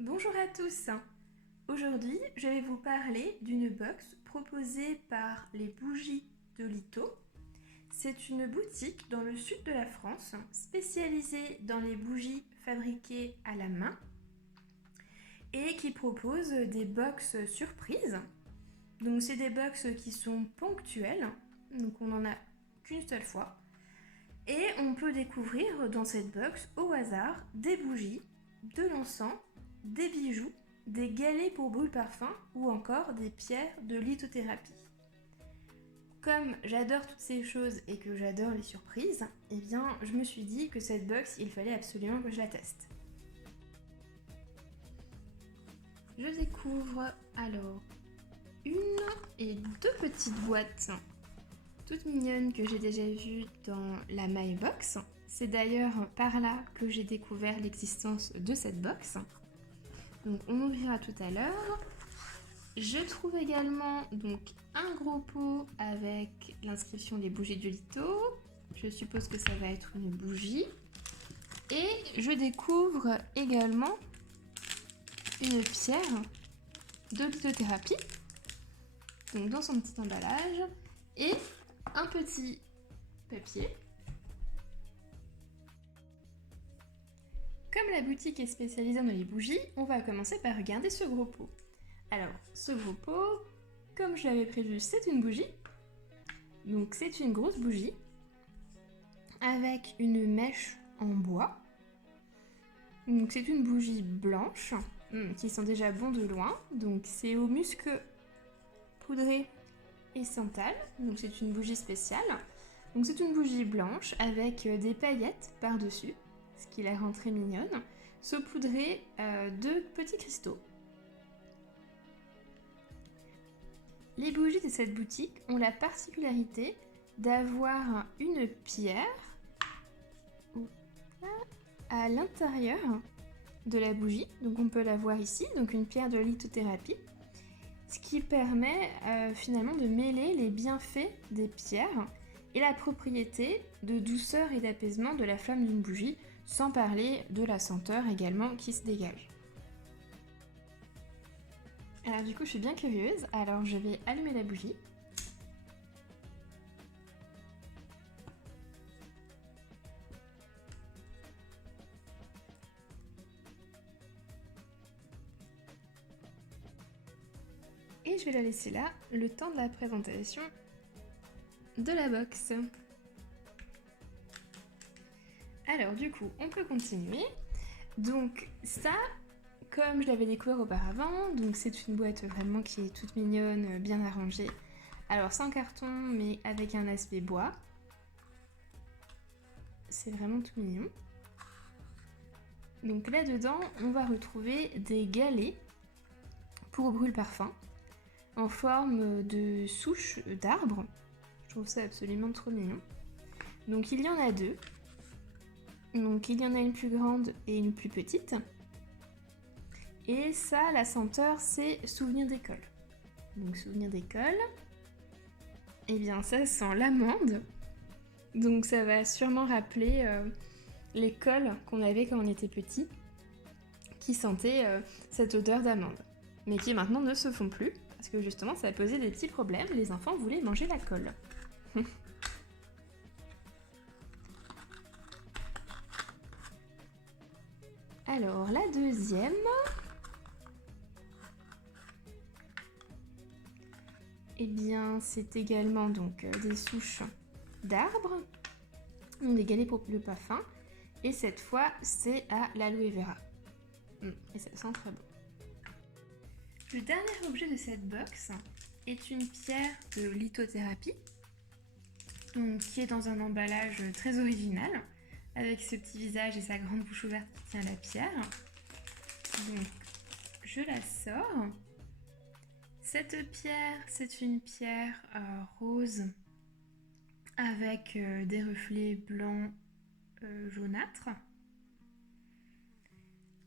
Bonjour à tous. Aujourd'hui, je vais vous parler d'une box proposée par les bougies de Lito. C'est une boutique dans le sud de la France spécialisée dans les bougies fabriquées à la main et qui propose des box surprises. Donc c'est des box qui sont ponctuelles, donc on n'en a qu'une seule fois. Et on peut découvrir dans cette box au hasard des bougies, de l'encens, des bijoux, des galets pour brûle-parfum ou encore des pierres de lithothérapie. Comme j'adore toutes ces choses et que j'adore les surprises, eh bien je me suis dit que cette box, il fallait absolument que je la teste. Je découvre alors une et deux petites boîtes toutes mignonnes que j'ai déjà vues dans la My Box. C'est d'ailleurs par là que j'ai découvert l'existence de cette box. Donc on ouvrira tout à l'heure. Je trouve également donc un gros pot avec l'inscription des bougies de Lito. Je suppose que ça va être une bougie. Et je découvre également une pierre de lithothérapie, donc dans son petit emballage, et un petit papier. Comme la boutique est spécialisée dans les bougies, on va commencer par regarder ce gros pot. Alors, ce gros pot, comme je l'avais prévu, c'est une bougie. Donc c'est une grosse bougie avec une mèche en bois. Donc c'est une bougie blanche qui sent déjà bon de loin. Donc c'est au musc poudré et santal. Donc c'est une bougie spéciale. Donc c'est une bougie blanche avec des paillettes par-dessus, ce qui la rend très mignonne, saupoudrée de petits cristaux. Les bougies de cette boutique ont la particularité d'avoir une pierre à l'intérieur de la bougie, donc on peut la voir ici, donc une pierre de lithothérapie, ce qui permet finalement de mêler les bienfaits des pierres et la propriété de douceur et d'apaisement de la flamme d'une bougie, sans parler de la senteur également qui se dégage. Alors du coup je suis bien curieuse, alors je vais allumer la bougie. Et je vais la laisser là, le temps de la présentation de la box. Alors du coup, on peut continuer. Donc ça, comme je l'avais découvert auparavant, donc c'est une boîte vraiment qui est toute mignonne, bien arrangée. Alors sans carton, mais avec un aspect bois. C'est vraiment tout mignon. Donc là-dedans, on va retrouver des galets pour brûle-parfum en forme de souche d'arbre. Je trouve ça absolument trop mignon. Donc il y en a deux. Donc il y en a une plus grande et une plus petite. Et ça, la senteur, c'est souvenir d'école. Donc souvenir d'école, eh bien ça sent l'amande. Donc ça va sûrement rappeler l'école qu'on avait quand on était petit, qui sentait cette odeur d'amande. Mais qui maintenant ne se font plus, parce que justement ça a posé des petits problèmes, les enfants voulaient manger la colle. Alors la deuxième, eh bien c'est également donc des souches d'arbres, des galets pour le parfum, et cette fois c'est à l'aloe vera. Et ça sent très bon. Le dernier objet de cette box est une pierre de lithothérapie, donc, qui est dans un emballage très original, avec ce petit visage et sa grande bouche ouverte qui tient la pierre. Donc je la sors. Cette pierre, c'est une pierre rose avec des reflets blancs jaunâtres.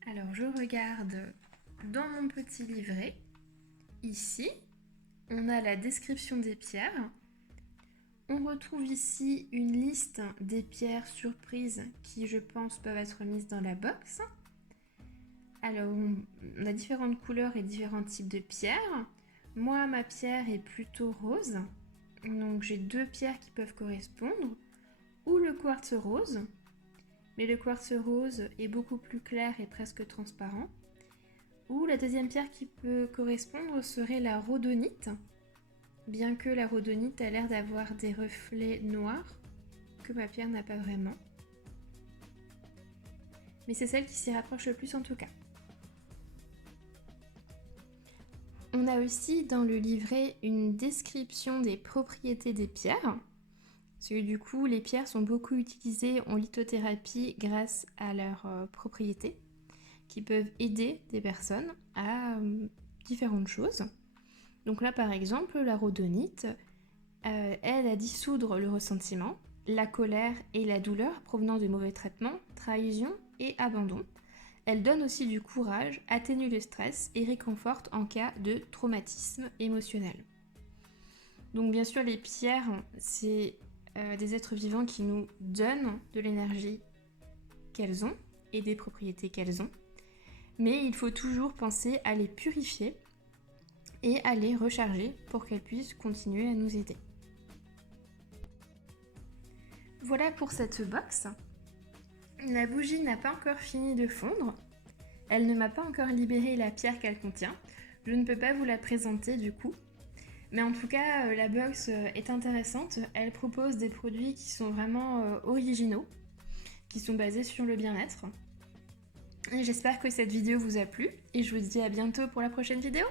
Alors je regarde dans mon petit livret. Ici, on a la description des pierres. On retrouve ici une liste des pierres surprises qui, je pense, peuvent être mises dans la box. Alors, on a différentes couleurs et différents types de pierres. Moi, ma pierre est plutôt rose. Donc, j'ai 2 pierres qui peuvent correspondre. Ou le quartz rose. Mais le quartz rose est beaucoup plus clair et presque transparent. Ou la deuxième pierre qui peut correspondre serait la rhodonite. Bien que la rhodonite a l'air d'avoir des reflets noirs, que ma pierre n'a pas vraiment. Mais c'est celle qui s'y rapproche le plus en tout cas. On a aussi dans le livret une description des propriétés des pierres. Parce que du coup, les pierres sont beaucoup utilisées en lithothérapie grâce à leurs propriétés qui peuvent aider des personnes à différentes choses. Donc là, par exemple, la rhodonite aide à dissoudre le ressentiment, la colère et la douleur provenant de mauvais traitements, trahison et abandon. Elle donne aussi du courage, atténue le stress et réconforte en cas de traumatisme émotionnel. Donc bien sûr, les pierres, c'est des êtres vivants qui nous donnent de l'énergie qu'elles ont et des propriétés qu'elles ont. Mais il faut toujours penser à les purifier et à les recharger pour qu'elles puissent continuer à nous aider. Voilà pour cette box. La bougie n'a pas encore fini de fondre. Elle ne m'a pas encore libéré la pierre qu'elle contient. Je ne peux pas vous la présenter du coup. Mais en tout cas, la box est intéressante. Elle propose des produits qui sont vraiment originaux, qui sont basés sur le bien-être. J'espère que cette vidéo vous a plu et je vous dis à bientôt pour la prochaine vidéo.